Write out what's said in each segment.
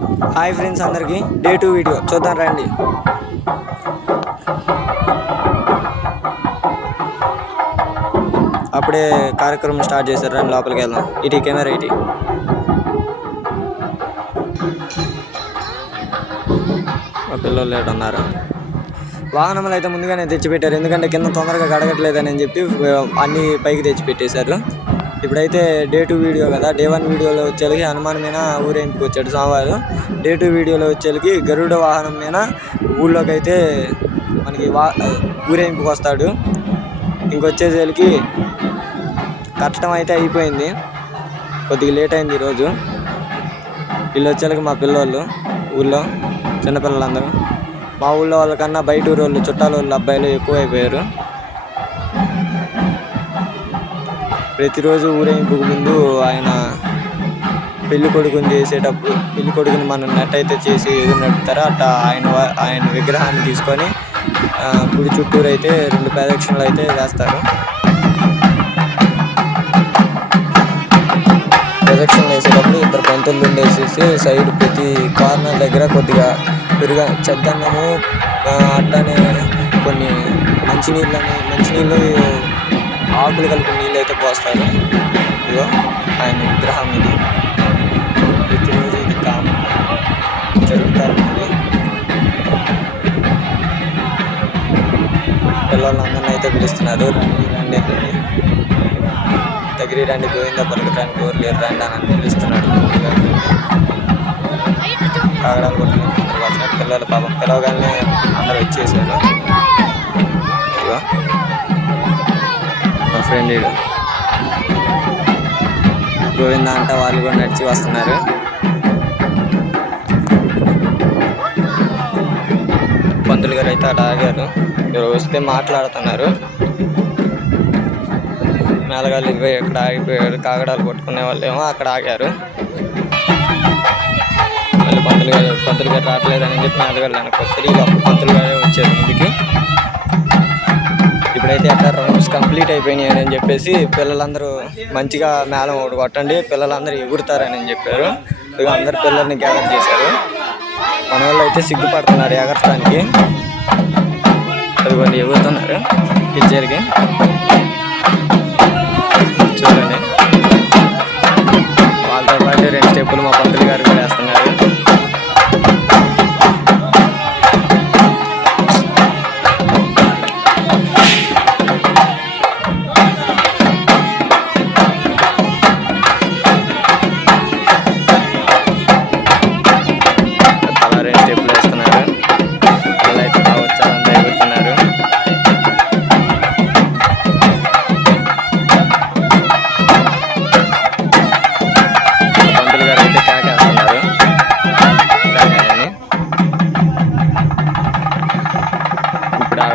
Hi friends అందరికీ day 2 video చూద్దాం రండి. అప్పుడే కార్యక్రమం స్టార్ట్ చేశారు. రండి లోపలికి వెళ్దాం. ఇటు కెమెరా ఇటు. మా పిల్లలు లేట్ ఉన్నారు. వాహనములు అయితే ముందుగానే తెచ్చిపెట్టారు, ఎందుకంటే కింద తొందరగా గడగట్లేదని చెప్పి అన్నీ పైకి తెచ్చిపెట్టేశారు. ఇప్పుడైతే డే 2 వీడియో కదా. డే 1 వీడియోలో వచ్చేకి హనుమాన్ మీద ఊరేంపుకి వచ్చాడు సోమవారం. డే 2 వీడియోలో వచ్చేకి గరుడ వాహనం మీద ఊళ్ళోకి అయితే మనకి ఊరేంపుకి వస్తాడు. ఇంకొచ్చేసరికి కట్టడం అయితే అయిపోయింది, కొద్దిగా లేట్ అయింది ఈరోజు. వీళ్ళు వచ్చేకి మా పిల్లోళ్ళు ఊళ్ళో చిన్నపిల్లలందరూ. మా ఊళ్ళో వాళ్ళకన్నా బయట ఊరు వాళ్ళు చుట్టాల వాళ్ళు అబ్బాయిలు ఎక్కువ అయిపోయారు. ప్రతిరోజు ఊరేగింపుకు ముందు ఆయన పెళ్లి కొడుకుని చేసేటప్పుడు పెళ్లి కొడుకుని మనం నెట్ అయితే చేసి ఎదురు నడుపుతారో అట్లా ఆయన విగ్రహాన్ని తీసుకొని గుడి చుట్టూరు అయితే 2 ప్రదక్షిణలు అయితే వేస్తారు. ప్రదక్షిణలు వేసేటప్పుడు 2 పంతులు ఉండేసేసి సైడ్ ప్రతి కార్నర్ దగ్గర కొద్దిగా చెద్దన్నము అట్లానే కొన్ని మంచినీళ్ళు ఆకులు కలిపి నీళ్ళు అయితే పోస్తారు. ఇదిగో ఆయన విగ్రహం ఇది. ప్రతిరోజు ఇది జరుగుతారు. పిల్లలందరినీ అయితే పిలుస్తున్నారు. దగ్గర రండి గోవింద పలకటానికి ఊరు లేరు రండి అని పిలుస్తున్నాడు. కాగడాలు కొట్టుకుని తర్వాత పిల్లలు పాపం పిలవగానే అందరూ వచ్చేసారు. ఇదిగో మా ఫ్రెండ్ గోవింద అంట వాళ్ళు కూడా నడిచి వస్తున్నారు. పంతులు గారు అయితే అటు ఆగారు. ఎవరు వస్తే మాట్లాడుతున్నారు. మేళగాళ్ళు ఇరవై ఎక్కడ ఆగిపోయారు. కాగడాలు కొట్టుకునే వాళ్ళు ఏమో అక్కడ ఆగారు. మళ్ళీ పంతులు గారు రావట్లేదని చెప్పి మేళగాళ్ళు వెనక్కి అప్పుడు పంతులు గారే వచ్చారు ముందుకి. ఇప్పుడైతే అట్లా రౌండ్స్ కంప్లీట్ అయిపోయినాయి అని చెప్పేసి పిల్లలందరూ మంచిగా మేళం ఒకటి కొట్టండి, పిల్లలందరూ ఎగురుతారని చెప్పారు. ఇక అందరు పిల్లల్ని గ్యాదర్ చేశారు. మన వాళ్ళు అయితే సిగ్గుపడుతున్నారు ఎగరటానికి. అదిగోండి ఎగురుతున్నారు పిక్చర్కి. చూడండి వాళ్ళతో పాటు 2 స్టెప్పులు మా పంతులు గారు కూడా వేస్తున్నారు.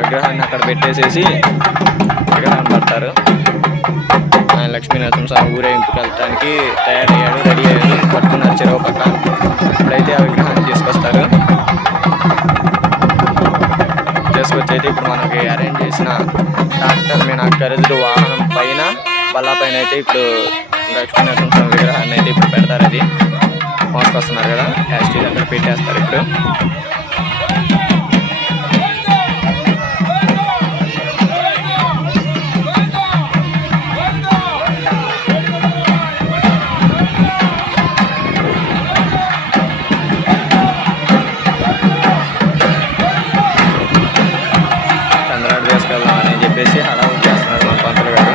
విగ్రహాన్ని అక్కడ పెట్టేసేసి విగ్రహాన్ని పడతారు. ఆయన లక్ష్మీనరసింహస్వామి ఊరేగింపుకి వెళ్ళడానికి తయారయ్యాడు, రెడీ అయ్యాడు, పట్టుకున్నారు చెరువు పక్క. ఇప్పుడైతే ఆ విగ్రహాన్ని తీసుకొస్తారు. తీసుకొచ్చి అయితే ఇప్పుడు మనకి అరేంజ్ చేసిన ట్రాక్టర్ మీద గరుడు వాహనం పైన బల్లా పైన అయితే ఇప్పుడు లక్ష్మీనరసింహస్వామి విగ్రహాన్ని అయితే ఇప్పుడు పెడతారు. అది మోసుకొస్తున్నారు కదా, యాస్టీజ్ అక్కడ పెట్టేస్తారు. ఇప్పుడు తీసుకెళ్దామని చెప్పేసి హడావుడి చేస్తున్నారు మన పంతులు గారు.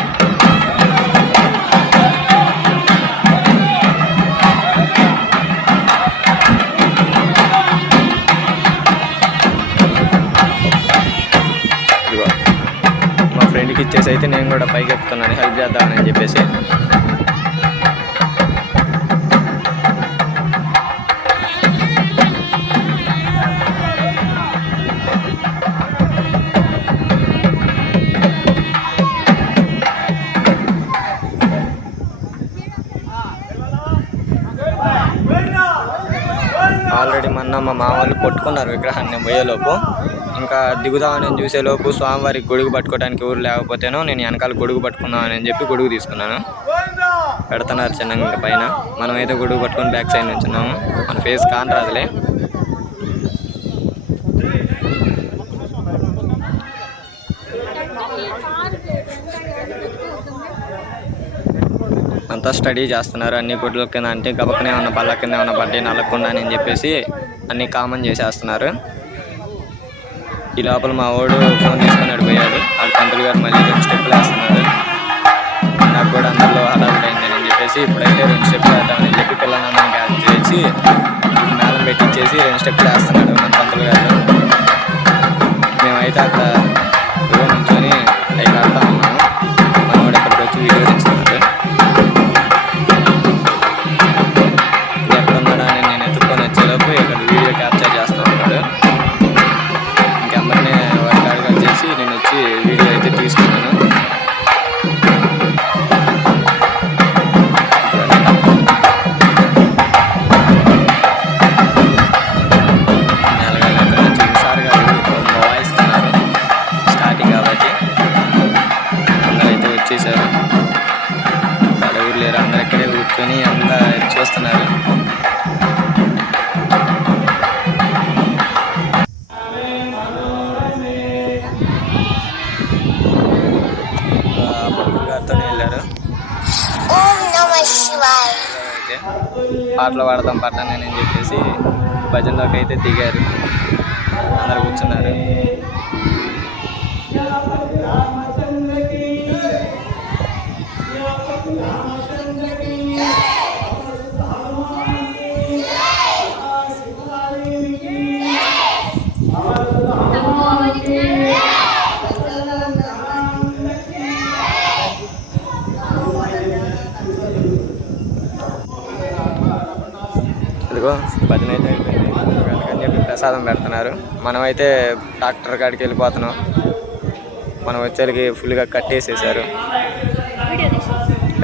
ఇదిగో మా ఫ్రెండ్కి ఇచ్చేసి అయితే నేను కూడా పైకి ఎక్కుతున్నాను హెల్ప్ చేద్దామని చెప్పేసి. ఆల్రెడీ మా మామ వాళ్ళు కొట్టుకున్నారు విగ్రహాన్ని పోయేలోపు. ఇంకా దిగుదామని చూసేలోపు స్వామివారికి గొడుగు పట్టుకోవడానికి ఊరు లేకపోతేనో నేను వెనకాల గొడుగు పట్టుకుందామని చెప్పి గొడుగు తీసుకున్నాను. పెడుతున్నారు చిన్నగా పైన. మనమైతే గొడుగు పట్టుకొని బ్యాక్ సైడ్ నుంచున్నాము. మన ఫేస్ కాన్ రాదులే. అంతా స్టడీ చేస్తున్నారు. అన్ని గుడ్ల కింద అంటే గబక్కనే ఉన్న బల్ల కింద ఉన్న బడ్డీ నలగకుండా అని చెప్పేసి అన్నీ కామన్ చేసేస్తున్నారు. ఈ లోపల మా వాడు ఫోన్ తీసుకొని అడిపోయాడు. ఆడు పంతులు గారు మళ్ళీ 2 స్టెప్పులు వేస్తున్నాడు. నాకు కూడా అందరిలో హడావుడైందని అని చెప్పేసి ఇప్పుడైతే 2 స్టెప్పులు వేద్దామని చెప్పి పిల్లలందరినీ క్యాచ్ చేసి మేళం పెట్టించేసి 2 స్టెప్పులు వేస్తున్నాడు మన పంతులు గారు. మేమైతే అక్కడ నుంచొని అవి కడతా ఉన్నాము. మనవాడు ఎక్కడికి వచ్చి వీడియో తీస్తున్నాడు. ఎక్కడున్నాడా అని నేను ఎత్తుక్కొని వచ్చేలోపు ఇక్కడ వీడియో క్యాప్చర్ చేస్తూ ఉన్నాడు. ఇంకెమ్మరిని వాడి కాడికి వచ్చేసి నేను వచ్చి వీడియో అయితే తీసుకున్నాను. సార్ గారు వాయిస్తున్నారు స్టార్టింగ్ కాబట్టి అందరైతే వచ్చేసారు. అడవులు లేరు, అందరు ఇక్కడే కూర్చొని అంతా చూస్తున్నారు. గారితోనే వెళ్ళారు. అయితే పాటలు పాడతాం పట్టణం అని చెప్పేసి భజనలోకి అయితే దిగారు. అందరు కూర్చున్నారు. ఇదిగో భజన అయితే అయిపోయింది. అని చెప్పి ప్రసాదం పెడుతున్నారు. మనమైతే డాక్టర్ కాడికి వెళ్ళిపోతున్నాం. మనం వచ్చేకి ఫుల్గా కట్టేసేసారు.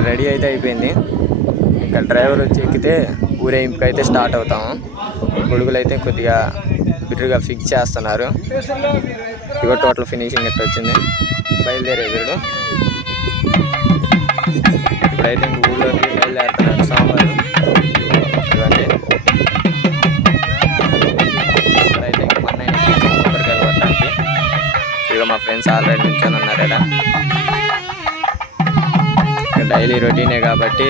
రెడీ అయితే అయిపోయింది. ఇంకా డ్రైవర్ వచ్చి ఎక్కితే ఊరేగింపుకి అయితే స్టార్ట్ అవుతాము. గొడుగులు అయితే కొద్దిగా బిర్రుగా ఫిక్స్ చేస్తున్నారు. ఇగో టోటల్ ఫినిషింగ్ ఎట్లా వచ్చింది. బయలుదేరే వీడు ఇప్పుడైతే ఇంక ఊళ్ళోకి బయలుదేరుతున్నారు. సోమవారం ఇవన్నీ ఇప్పుడైతే ఇంక మొన్న కొబ్బరికాయలు కొట్టడానికి ఇక మా ఫ్రెండ్స్ ఆల్రెడీ నుంచొని ఉన్నారు కదా. డైలీ రొటీనే కాబట్టి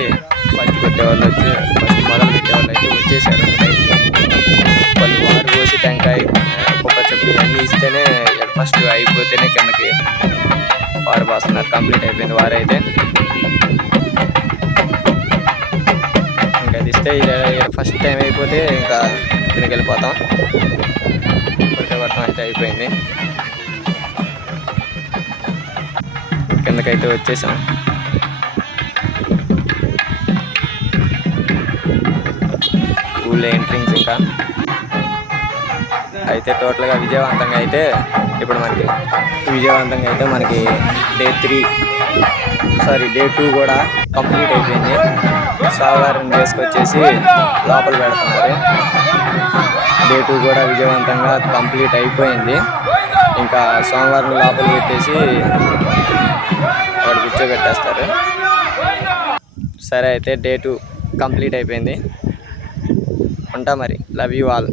ఫస్ట్ కొట్టేవాళ్ళు వచ్చి ఫస్ట్ మొదలు పెట్టేవాళ్ళు అయితే వచ్చేసారు. వాళ్ళు వారు పోసి టెంకాయ కొబ్బరి చెప్పి అన్నీ ఇస్తేనే ఫస్ట్ అయిపోతేనే కిందకి వారు పోస్తున్నారు. కంప్లీట్ అయిపోయింది వారైతే. ఇంకా అది ఇస్తే ఫస్ట్ టైం అయిపోతే ఇంకా కిందకి వెళ్ళిపోతాం. కొట్టడం అయితే అయిపోయింది. కిందకైతే వచ్చేసాం. ఊళ్ళో ఎంట్రింగ్స్ ఇంకా అయితే టోటల్గా విజయవంతంగా అయితే ఇప్పుడు మనకి డే 2 కూడా కంప్లీట్ అయిపోయింది. సోమవారం చేసుకొచ్చేసి లోపల పెడుతున్నారు. డే 2 కూడా విజయవంతంగా కంప్లీట్ అయిపోయింది. ఇంకా సోమవారం లోపల పెట్టేసి వాడు కూర్చోబెట్టేస్తారు. సరే అయితే డే 2 కంప్లీట్ అయిపోయింది. ఉంటా మరి. Love you all.